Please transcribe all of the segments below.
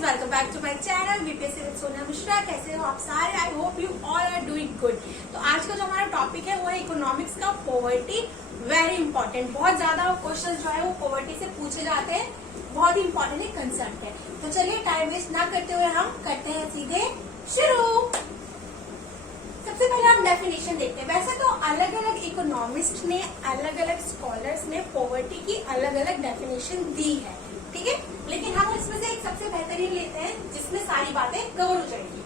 Welcome back to my channel BPSC with Sonia Mishra. कैसे हो आप सारे? I hope you all are doing good. तो आज का जो हमारा टॉपिक है वो है इकोनॉमिक्स का पॉवर्टी। वेरी इंपॉर्टेंट, बहुत ज्यादा क्वेश्चन जो है वो पॉवर्टी से पूछे जाते हैं, बहुत ही इंपॉर्टेंट एक कंसेप्ट है। तो चलिए टाइम वेस्ट ना करते हुए हम करते हैं सीधे शुरू। सबसे पहले हम डेफिनेशन देखते हैं। वैसे तो अलग अलग इकोनॉमिस्ट ने, अलग अलग स्कॉलर्स ने पॉवर्टी की अलग अलग डेफिनेशन दी है, ठीक है, लेकिन हम इसमें से एक सबसे बेहतरीन लेते हैं जिसमें सारी बातें कवर हो जाएंगी।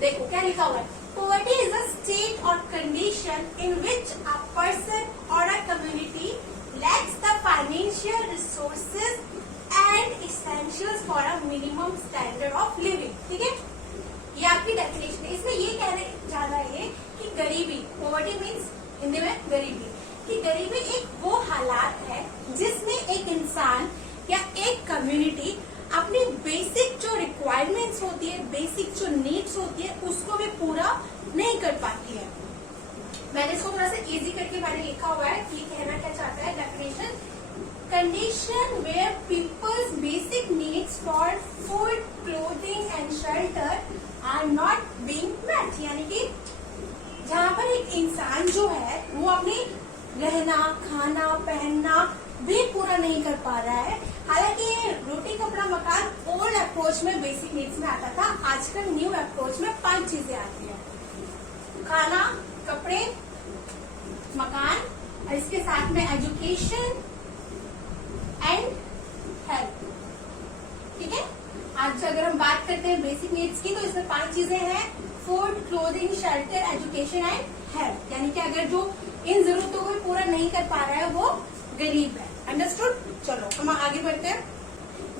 देखो क्या लिखा हुआ है, poverty is a state or condition in which a person or a community lacks the financial resources and essentials for a minimum standard of living. ठीक है, ये आपकी डेफिनेशन है। इसमें ये कहने जा रहा है कि गरीबी, पॉवर्टी मीन्स हिंदी में गरीबी, कि गरीबी एक वो हालात है जिसमें एक इंसान या एक कम्युनिटी अपनी बेसिक जो रिक्वायरमेंट्स होती है, बेसिक जो नीड्स होती है, उसको भी पूरा नहीं कर पाती है। मैंने इसको थोड़ा सा इजी करके मैंने लिखा हुआ है कि कहना क्या चाहता है definition, condition where people's basic needs for food, clothing and shelter are not being met. यानी कि जहाँ पर एक इंसान जो है वो अपनी रहना, खाना, पहनना भी पूरा नहीं कर पा रहा है। हालांकि रोटी, कपड़ा, मकान ओल्ड अप्रोच में बेसिक नीड्स में आता था, आजकल न्यू अप्रोच में 5 चीजें आती है, खाना, कपड़े, मकान और इसके साथ में एजुकेशन एंड हेल्थ। ठीक है, आज अगर हम बात करते हैं बेसिक नीड्स की तो इसमें 5 चीजें हैं, food, clothing, shelter, education and health. यानी कि अगर जो इन जरूरतों को पूरा नहीं कर पा रहा है वो गरीब है। अंडरस्टूड? चलो हम आगे बढ़ते हैं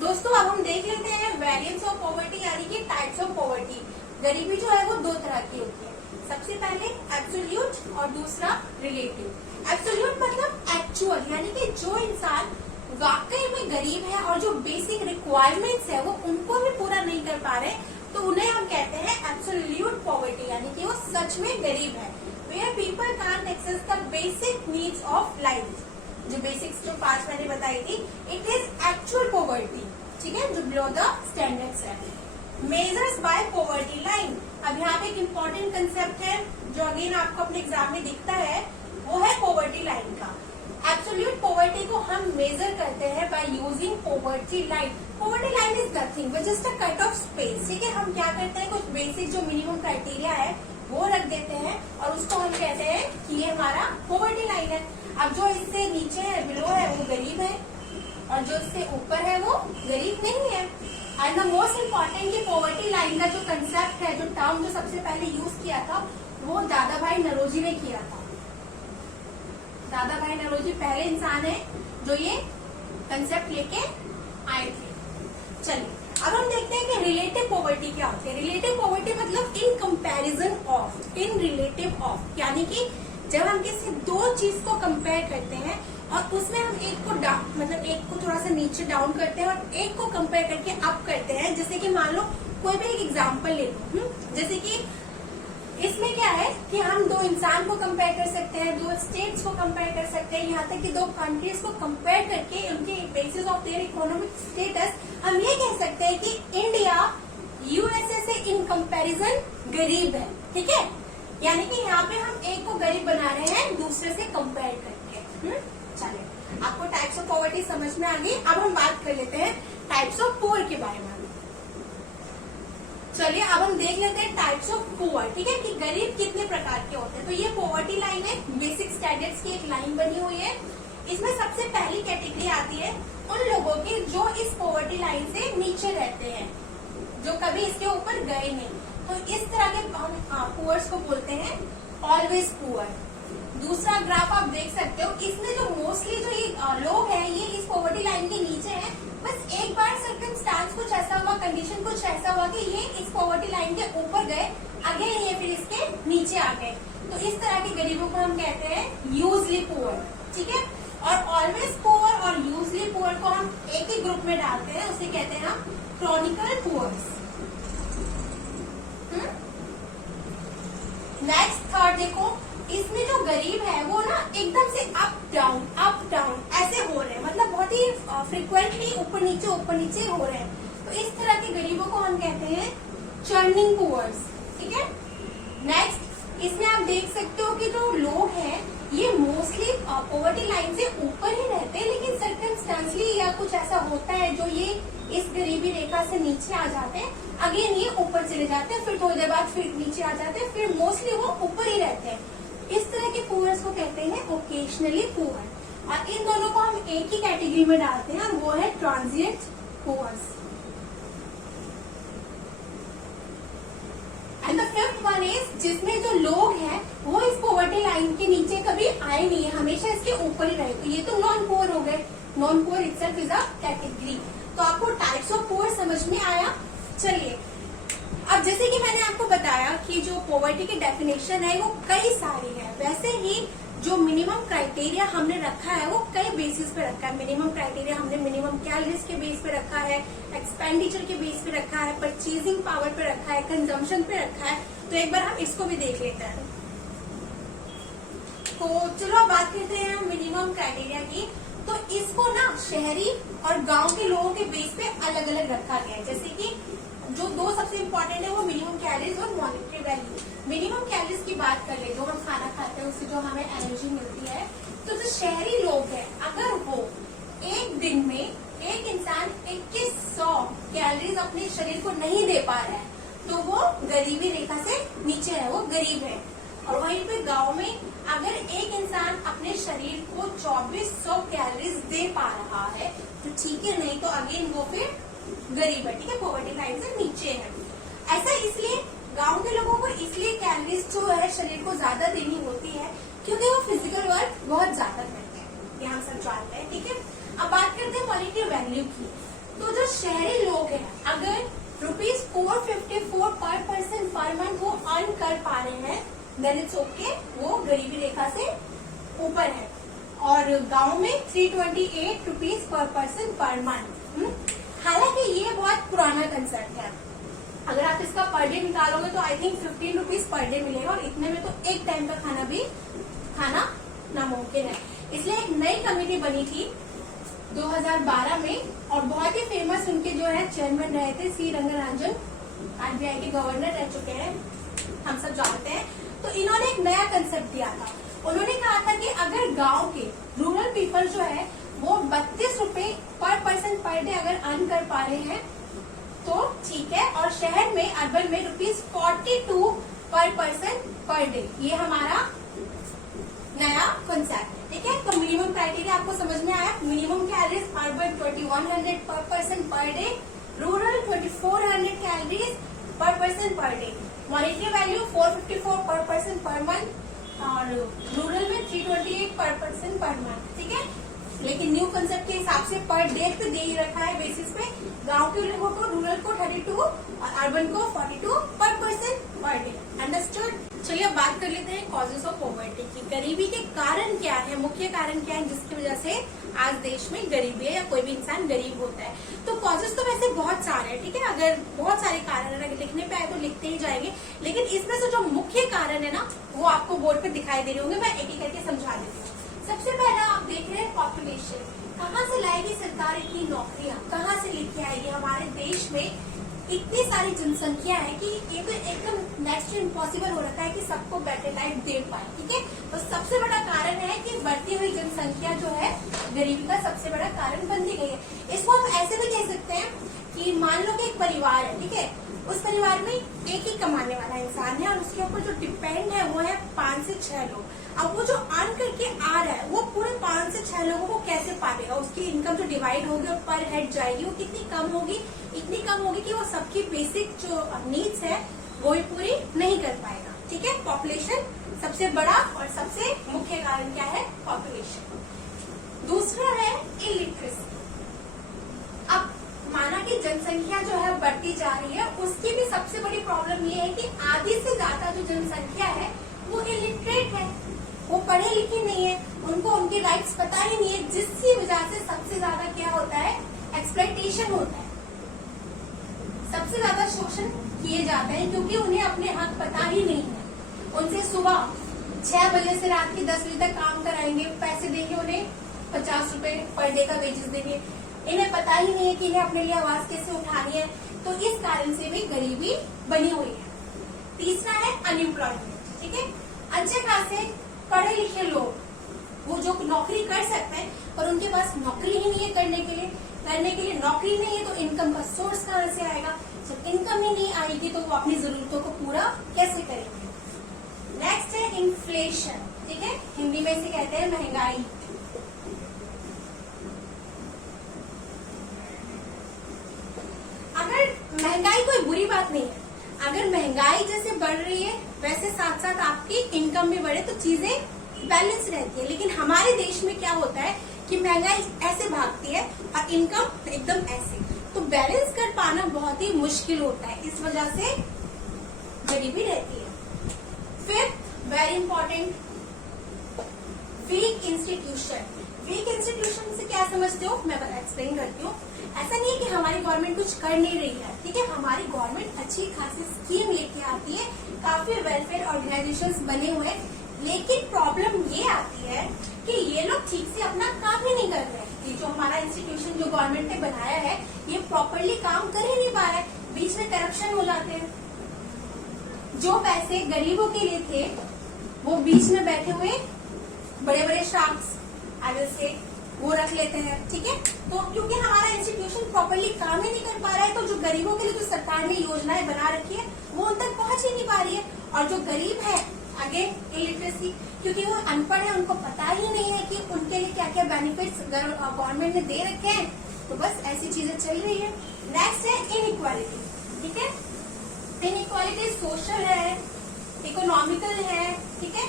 दोस्तों। अब हम देख लेते हैं वेरिएंट्स ऑफ पॉवर्टी, यानी कि टाइप्स ऑफ पॉवर्टी। गरीबी जो है वो 2 तरह की होती है। सबसे पहले एब्सोल्यूट और दूसरा रिलेटिव। एब्सोल्यूट मतलब एक्चुअल, यानी कि जो इंसान वाकई में गरीब है और जो बेसिक रिक्वायरमेंट्स है वो उनको भी पूरा नहीं कर पा रहे, तो उन्हें हम कहते हैं एब्सोल्यूट पॉवर्टी, यानी कि वो सच में गरीब है। Where people can't access the basic needs of life, जो बेसिक्स जो 5 मैंने बताई थी, इट इज एक्चुअल पॉवर्टी। ठीक है, जो बिलो द स्टैंडर्ड्स है। Measures by poverty line. अब यहाँ पे एक इम्पोर्टेंट कंसेप्ट है जो अगेन आपको अपने एग्जाम में दिखता है, वो है पॉवर्टी लाइन का। एब्सोल्यूट पॉवर्टी को हम मेजर करते हैं by using poverty line. Poverty line is nothing but just a cut off space. ठीक है, हम क्या करते हैं, कुछ बेसिक जो मिनिमम क्राइटेरिया है वो रख देते हैं और उसको हम कहते हैं कि ये हमारा पॉवर्टी लाइन है। अब जो इससे नीचे है, बिलो है, वो गरीब है और जो इससे ऊपर है वो गरीब नहीं है। एंड द मोस्ट इम्पोर्टेंट की पॉवर्टी लाइन का जो कंसेप्ट है, जो टर्म जो सबसे पहले यूज किया था, वो दादा भाई नौरोजी ने किया था। दादा भाई नौरोजी पहले इंसान है जो ये कंसेप्ट लेके आए थे। चलिए अब हम देखते हैं कि रिलेटिव पॉवर्टी क्या होती है। रिलेटिव पॉवर्टी मतलब in comparison of, in relative of, यानी कि जब हम किसी 2 चीज को कंपेयर करते हैं और उसमें हम एक को मतलब एक को थोड़ा सा नीचे डाउन करते हैं और एक को कंपेयर करके अप करते हैं। जैसे कि मान लो कोई भी एक एग्जांपल ले लो, जैसे कि इसमें क्या है कि हम 2 इंसान को कंपेयर कर सकते हैं, 2 स्टेट्स को कंपेयर कर सकते हैं, यहाँ तक कि 2 कंट्रीज को कंपेयर करके उनके basis of their economic status हम ये कह सकते हैं कि इंडिया यूएसए से इन कंपैरिजन गरीब है। ठीक है, यानी कि यहाँ पे हम एक को गरीब बना रहे हैं दूसरे से कंपेयर करके। चलिए आपको टाइप्स ऑफ पॉवर्टी समझ में आ गई। अब हम बात कर लेते हैं टाइप्स ऑफ पुअर के बारे में। चलिए अब हम देख लेते हैं टाइप्स ऑफ पुअर। ठीक है, कि गरीब कितने प्रकार के होते हैं। तो ये पॉवर्टी लाइन है, बेसिक स्टैंडर्ड्स की एक लाइन बनी हुई है। इसमें सबसे पहली कैटेगरी आती है उन लोगों की जो इस पॉवर्टी लाइन से नीचे रहते हैं, जो कभी इसके ऊपर गए नहीं। तो इस तरह के हम पुअर्स को बोलते हैं ऑलवेज पुअर। दूसरा ग्राफ आप देख सकते हो, इसमें जो मोस्टली जो ये लोग हैं ये इस पॉवर्टी लाइन के नीचे हैं। बस एक बार सर्कमस्टांस कुछ ऐसा हुआ, कंडीशन कुछ ऐसा हुआ कि ये इस पॉवर्टी लाइन के ऊपर गए, अगेन ये फिर इसके नीचे आ गए। तो इस तरह के गरीबों को हम कहते हैं यूजली पुअर। ठीक है, और ऑलवेज पुअर और यूजली पुअर को हम एक ही ग्रुप में डालते हैं, उसे कहते हैं हम क्रॉनिकल पुअर्स। नेक्स्ट थर्ड देखो, इसमें जो गरीब है वो ना एकदम से अप डाउन ऐसे हो रहे हैं, मतलब बहुत ही फ्रिक्वेंटली ऊपर नीचे हो रहे हैं। तो इस तरह के गरीबों को हम कहते हैं चर्निंग पुअर्स, ठीक है। नेक्स्ट, इसमें आप देख सकते हो कि जो लोग हैं ये मोस्टली पॉवर्टी लाइन से ऊपर ही रहते हैं, लेकिन सर्कमस्टेंसली या कुछ ऐसा होता है जो ये इस गरीबी रेखा से नीचे आ जाते हैं, अगेन ये ऊपर चले जाते हैं, फिर थोड़ी देर बाद फिर नीचे आ जाते हैं, फिर मोस्टली वो ऊपर ही रहते हैं। इस तरह के पुअर्स को कहते हैं ओकेशनली पुअर, और इन दोनों को हम एक ही कैटेगरी में डालते हैं और वो है transient poors. And the fifth one is जिसमें जो लोग हैं वो इस पॉवर्टी लाइन के नीचे कभी आए नहीं है, हमेशा इसके ऊपर ही रहे। तो ये तो नॉन पुअर हो गए, non poor itself is a category. तो आपको टाइप्स ऑफ पुअर समझ में आया। चलिए, अब जैसे कि मैंने आपको बताया कि जो पॉवर्टी की डेफिनेशन है वो कई सारी है, वैसे ही जो मिनिमम क्राइटेरिया हमने रखा है वो कई बेसिस पे रखा है। मिनिमम क्राइटेरिया हमने मिनिमम कैलोरीज के बेस पे रखा है, एक्सपेंडिचर के बेस पे रखा है, परचेजिंग पावर पे रखा है, कंजम्पशन पे रखा है। तो एक बार हम इसको भी देख लेते हैं। तो चलो अब बात करते हैं मिनिमम क्राइटेरिया की। तो इसको ना शहरी और गांव के लोगों के बेस पे अलग अलग रखा गया है। जैसे कि जो दो सबसे इम्पोर्टेंट है वो मिनिमम कैलोरीज और मॉनिटरी वैल्यू। मिनिमम कैलोरीज की बात कर ले, जो हम खाना खाते हैं उससे जो हमें एनर्जी मिलती है, तो जो शहरी लोग हैं अगर वो एक दिन में एक इंसान 2100 कैलोरीज अपने शरीर को नहीं दे पा रहा है तो वो गरीबी रेखा से नीचे है, वो गरीब है। और वहीं पे गांव में अगर एक इंसान अपने शरीर को 2400 कैलोरीज दे पा रहा है तो ठीक है, नहीं तो अगेन वो फिर गरीब है, ठीक है, पॉवर्टी लाइन से नीचे है। ऐसा इसलिए गांव के लोगों को इसलिए कैलोरीज जो है शरीर को ज्यादा देनी होती है क्योंकि वो फिजिकल वर्क बहुत ज्यादा करते हैं, ये हम सब जानते हैं, ठीक है। अब बात करते हैं मॉनिटरी वैल्यू की। तो जो शहरी लोग हैं अगर ₹454 पर पर्सन पर मंथ वो अर्न कर पा रहे हैं देन इट्स ओके, वो गरीबी रेखा से ऊपर है। और गांव में ₹328 पर पर्सन पर मंथ। हालांकि ये बहुत पुराना कंसेप्ट है, अगर आप इसका पर डे निकालोगे तो आई थिंक ₹15 पर डे मिलेगा, और इतने में तो एक टाइम का खाना भी खाना नामुमकिन है। इसलिए एक नई कमेटी बनी थी 2012 में, और बहुत ही फेमस उनके जो है चेयरमैन रहे थे सी रंगराजन, आरबीआई के गवर्नर रह चुके हैं, हम सब जानते हैं। तो इन्होंने एक नया कंसेप्ट दिया था। उन्होंने कहा था कि अगर गांव के रूरल पीपल जो है वो ₹32 पर पर्सन पर डे अगर अर्न कर पा रहे हैं तो ठीक है, और शहर में अर्बन में ₹42 पर पर्सन पर डे, ये हमारा नया कंसेप्ट है, ठीक है। तो मिनिमम क्राइटेरिया आपको समझ में आया। मिनिमम कैलोरीज अर्बन 2100 पर person per day, rural 2400 calories पर person per day, monetary value 454 पर पर्सन पर मंथ, और रूरल में 328 पर पर्सन पर मंथ, ठीक है। लेकिन न्यू कंसेप्ट के हिसाब से पर डे पे दे ही रखा है बेसिस पे, गांव के लोगों को रूरल को 32 और अर्बन को 42 पर पर्सन पर डे। अंडरस्टूड। चलिए अब बात कर लेते हैं कॉजेस ऑफ पॉवर्टी की। गरीबी के कारण क्या है, मुख्य कारण क्या है जिसकी वजह से आज देश में गरीबी है या कोई भी इंसान गरीब होता है। तो कॉजेस तो वैसे बहुत सारे हैं, ठीक है, अगर बहुत सारे कारण अगर लिखने पे आए तो लिखते ही जाएंगे, लेकिन इसमें से जो मुख्य कारण है ना वो आपको बोर्ड पे दिखाई दे रहे होंगे, मैं एक एक करके समझा देती हूँ। सबसे पहला आप देख रहे हैं पॉपुलेशन, कहाँ से लाएगी सरकार इतनी नौकरियां, कहाँ से लेके आएगी। हमारे देश में इतनी सारी जनसंख्या है कि ये तो एकदम नेक्स्ट टू इम्पॉसिबल हो रखा है कि सबको बेटर लाइफ दे पाए, ठीक है। तो सबसे बड़ा कारण है कि बढ़ती हुई जनसंख्या जो है गरीबी का सबसे बड़ा कारण बनती गई है। इसको हम ऐसे भी कह सकते हैं कि मान लो कि एक परिवार है, ठीक है, उस परिवार में एक ही कमाने वाला इंसान है और उसके ऊपर जो डिपेंड है वो है 5 से 6 लोग। अब वो जो अर्न करके आ रहा है वो पूरे 5 से 6 लोगों को कैसे पालेगा, उसकी इनकम जो डिवाइड होगी और पर हेड जाएगी वो कितनी कम होगी, इतनी कम होगी कि वो सबकी बेसिक जो नीड्स है वो भी पूरी नहीं कर पाएगा, ठीक है। पॉपुलेशन सबसे बड़ा और सबसे मुख्य कारण क्या है, पॉपुलेशन। दूसरा है इलिटरेसी। अब माना कि जनसंख्या जो है बढ़ती जा रही है, उसकी भी सबसे बड़ी प्रॉब्लम ये है कि आधी से ज्यादा जो जनसंख्या है वो इलिटरेट है, वो पढ़े लिखे नहीं है, उनको उनके राइट्स पता ही नहीं है, जिसकी वजह से सबसे ज्यादा क्या होता है, एक्सप्लॉयटेशन होता है, सबसे ज्यादा शोषण किए जाते हैं क्योंकि उन्हें अपने हक पता ही नहीं है। उनसे सुबह 6 बजे से रात के 10 बजे तक काम कराएंगे, पैसे देंगे उन्हें, ₹50 पर डे का वेजेस देंगे, इन्हें पता ही नहीं है कि इन्हें अपने लिए आवाज कैसे उठानी है। तो कारण से भी गरीबी बनी हुई है। तीसरा है अनएम्प्लॉयमेंट। ठीक है, अच्छे खासे पढ़े लिखे लोग वो जो नौकरी कर सकते हैं पर उनके पास नौकरी ही नहीं है करने के लिए नौकरी नहीं है तो इनकम का सोर्स कहाँ से आएगा? जब इनकम ही नहीं आएगी तो वो अपनी जरूरतों को पूरा कैसे करेंगे? नेक्स्ट है इन्फ्लेशन। ठीक है, हिंदी में इसे कहते हैं महंगाई। अगर महंगाई कोई बुरी बात नहीं है, अगर महंगाई जैसे बढ़ रही है वैसे साथ साथ आपकी इनकम भी बढ़े तो चीजें बैलेंस रहती है। लेकिन हमारे देश में क्या होता है कि महंगाई ऐसे भागती है और इनकम एकदम ऐसे, तो बैलेंस कर पाना बहुत ही मुश्किल होता है। इस वजह से गरीबी रहती है। Fifth very important, weak institution. Weak institution से क्या समझते हो, मैं एक्सप्लेन करती हूँ। ऐसा नहीं है कि हमारी गवर्नमेंट कुछ कर नहीं रही है। ठीक है, हमारी गवर्नमेंट अच्छी खासी स्कीम लेके आती है, काफी वेलफेयर ऑर्गेनाइजेशंस बने हुए हैं, लेकिन प्रॉब्लम ये आती है कि ये लोग ठीक से अपना काम ही नहीं कर रहे हैं। ये जो हमारा इंस्टीट्यूशन जो गवर्नमेंट ने बनाया है ये प्रॉपरली काम कर ही नहीं पा रहा है, बीच में करप्शन हो जाते हैं। जो पैसे गरीबों के लिए थे वो बीच में बैठे हुए बड़े बड़े शार्क्स आगे से वो रख लेते हैं। ठीक है, तो क्योंकि हमारा इंस्टीट्यूशन प्रॉपरली काम ही नहीं कर पा रहा है तो जो गरीबों के लिए जो सरकार ने योजनाएं बना रखी है वो उन तक पहुंच ही नहीं पा रही है। और जो गरीब है आगे इलिटरेसी, क्योंकि वो अनपढ़ है, उनको पता ही नहीं है कि उनके लिए क्या क्या बेनिफिट्स गवर्नमेंट ने दे रखे हैं, तो बस ऐसी चीजें चल रही है। नेक्स्ट है इनइक्वालिटी। ठीक है, इनइक्वालिटी सोशल है, इकोनॉमिकल है। ठीक है,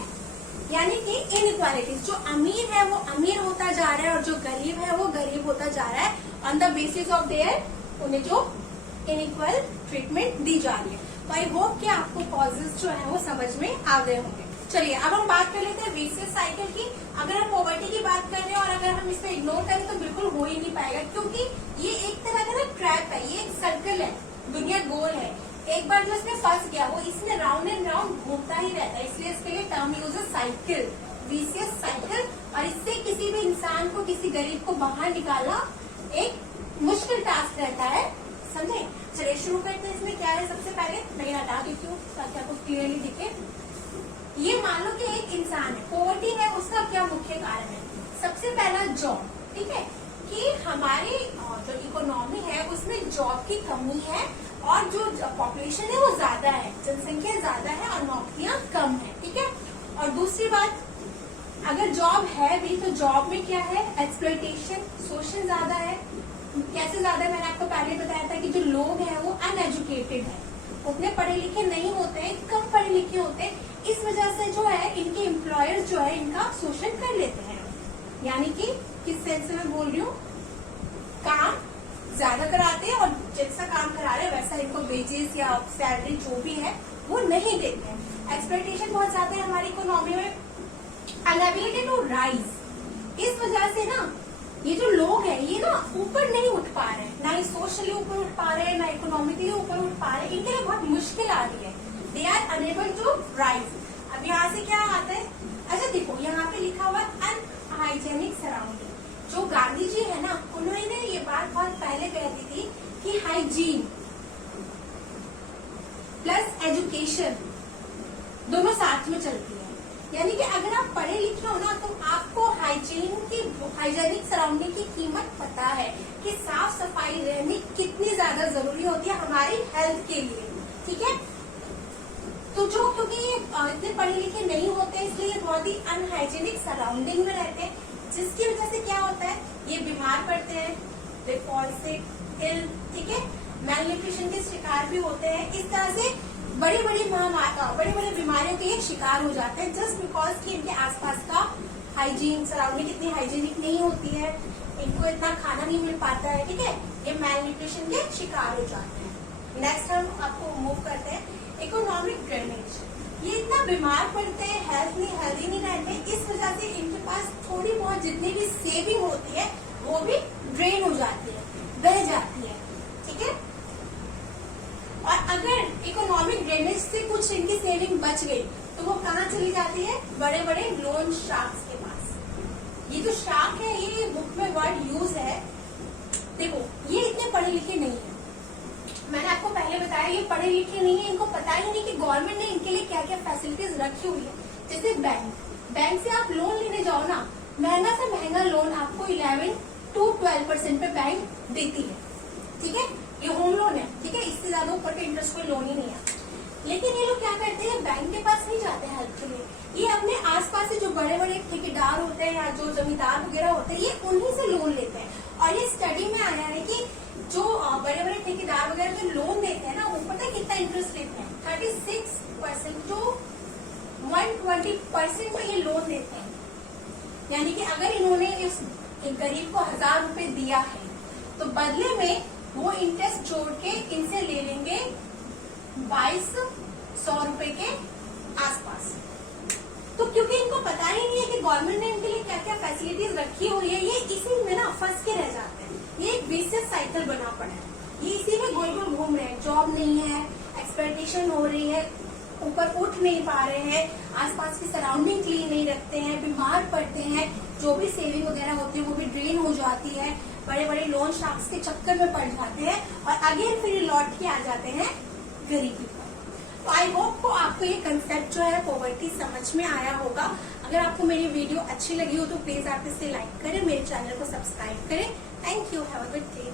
यानी कि इनइक्वालिटी, जो अमीर है वो अमीर होता जा रहा है और जो गरीब है वो गरीब होता जा रहा है on the basis of their उन्हें जो इनइक्वल ट्रीटमेंट दी जा रही है। तो आई होप कि आपको कॉजेज जो है वो समझ में आ गए होंगे। चलिए अब हम बात कर लेते हैं विशियस साइकिल की। अगर हम पॉवर्टी की बात कर रहे हैं और अगर हम इसको इग्नोर करें तो बिल्कुल हो ही नहीं पाएगा, क्योंकि ये एक तरह का ना ट्रैप है, ये एक सर्कल है, दुनिया गोल है। एक बार जो इसमें फंस गया वो इसमें राउंड एंड राउंड घूमता ही रहता है, इसलिए इसके लिए टर्म यूज है साइकिल, विशियस साइकिल। और इससे किसी भी इंसान को, किसी गरीब को बाहर निकालना एक मुश्किल टास्क रहता है, समझे? चलिए शुरू करते हैं। इसमें क्या है, सबसे पहले मैं हटा देती हूँ ताकि आपको क्लियरली दिखे। ये मान लो कि एक इंसान है, पॉवर्टी है, उसका क्या मुख्य कारण है? सबसे पहला जॉब। ठीक है, कि हमारी जो इकोनॉमी है उसमें जॉब की कमी है और जो पॉपुलेशन है वो ज्यादा है, जनसंख्या ज्यादा है और नौकरियां कम है। ठीक है, और दूसरी बात, अगर जॉब है भी तो जॉब में क्या है, एक्सप्लॉयटेशन, शोषण ज्यादा है। कैसे ज्यादा है, मैंने आपको पहले बताया था कि जो लोग हैं वो अनएजुकेटेड है, उतने पढ़े लिखे नहीं होते हैं, कम पढ़े लिखे होते हैं। इस वजह से जो है इनके एम्प्लॉयर्स जो है इनका शोषण कर लेते हैं। यानी कि किस सेंस में बोल रही हूँ, काम ज्यादा कराते हैं और जैसा काम करा रहे हैं वैसा इनको वेजेस या सैलरी जो भी है वो नहीं देते हैं। एक्सपेक्टेशन बहुत ज्यादा है हमारी इकोनॉमी में, अनएबिलिटी टू राइज। इस वजह से ना ये जो लोग हैं ये ना ऊपर नहीं उठ पा रहे हैं, ना ही सोशली ऊपर उठ पा रहे हैं, ना इकोनॉमिकली ऊपर उठ पा रहे हैं, इनके लिए बहुत मुश्किल आ रही है। They are unable to rise. अब यहाँ से क्या आता है, अच्छा देखो यहाँ पे लिखा हुआ अनहाइजेनिक सराउंडिंग। जो गांधी जी है ना, उन्होंने ये बात बहुत पहले कह दी थी कि हाइजीन प्लस एजुकेशन दोनों साथ में चलती है। यानी कि अगर आप पढ़े लिखे हो ना तो आपको हाइजीनिक सराउंडिंग की कीमत पता है कि साफ सफाई रहनी कितनी ज्यादा जरूरी होती है हमारी हेल्थ के लिए। ठीक है, तो जो क्योंकि ये इतने पढ़े लिखे नहीं होते इसलिए बहुत ही अनहाइजीनिक सराउंडिंग में रहते हैं, जिसकी वजह से क्या होता है, ये बीमार पड़ते हैं, दे फॉल सिक, इल। ठीक है, मैलन्यूट्रिशन के शिकार भी होते हैं। इस तरह से बड़ी बड़ी बीमारियों के शिकार हो जाते हैं, जस्ट बिकॉज कि इनके आसपास का हाइजीन सराउंडिंग इतनी हाइजीनिक नहीं होती है, इनको इतना खाना नहीं मिल पाता है। ठीक है, ये मैलन्यूट्रिशन के शिकार हो जाते हैं। नेक्स्ट हम आपको मूव करते हैं, इकोनॉमिक ड्रेनेज। ये इतना बीमार पड़ते हैं, हेल्दी नहीं रहते, इस वजह से इनके पास थोड़ी बहुत जितनी भी सेविंग होती है वो भी ड्रेन हो जाती है, बह जाती है। ठीक है, और अगर इकोनॉमिक ड्रेनेज से कुछ इनकी सेविंग बच गई तो वो कहाँ चली जाती है, बड़े बड़े लोन शार्क्स के पास। ये जो शार्क है ये बुक में वर्ड यूज है, देखो ये इतने पढ़े लिखे नहीं है। मैंने आपको पहले ये पढ़े लिखे नहीं है, इनको पता ही नहीं कि गवर्नमेंट ने इनके लिए क्या क्या फैसिलिटीज रखी हुई है। जैसे बैंक से आप लोन लेने जाओ ना, महंगा से महंगा लोन आपको 11 to 12% पे बैंक देती है, ठीक है। ये होम लोन है, ठीक है, इससे ज्यादा ऊपर का इंटरेस्ट कोई लोन ही नहीं है। लेकिन ये लोग क्या करते हैं, बैंक के पास नहीं जाते हेल्प के लिए, ये अपने आसपास से जो बड़े बड़े ठेकेदार होते हैं या जो जमींदार वगैरह होते हैं, ये उन्हीं से लोन लेते हैं। और ये स्टडी में आया है कि जो बड़े बड़े ठेकेदार वगैरह जो लोन देते हैं ना, वो पता है कितना इंटरेस्ट लेते हैं, 36% to 120% पे ये लोन देते हैं। यानी कि अगर इन्होंने इस एक गरीब को 1000 रुपए दिया है, तो बदले में वो इंटरेस्ट जोड़ के इनसे ले लेंगे 2200 रुपए के आसपास। तो क्योंकि इनको पता ही नहीं है कि गवर्नमेंट ने इनके लिए क्या क्या फैसिलिटीज रखी हुई है, ये इसी में ना फंस के रह जाते हैं। ये एक विशियस साइकिल बना पड़ा है, ये इसी में गोल गोल घूम रहे हैं। जॉब नहीं है, एक्सपेक्टेशन हो रही है, ऊपर उठ नहीं पा रहे हैं, आसपास की सराउंडिंग क्लीन नहीं रखते हैं, बीमार पड़ते हैं, जो भी सेविंग वगैरह होती है वो भी ड्रेन हो जाती है, बड़े बड़े लोन शार्क्स के चक्कर में पड़ जाते हैं और अगेन फिर लौट के आ जाते हैं गरीबी पर। तो आई होप को आपको ये कंसेप्ट जो है पॉवर्टी समझ में आया होगा। अगर आपको मेरी वीडियो अच्छी लगी हो तो प्लीज आप इसे लाइक करें, मेरे चैनल को सब्सक्राइब करें। Thank you, have a good day.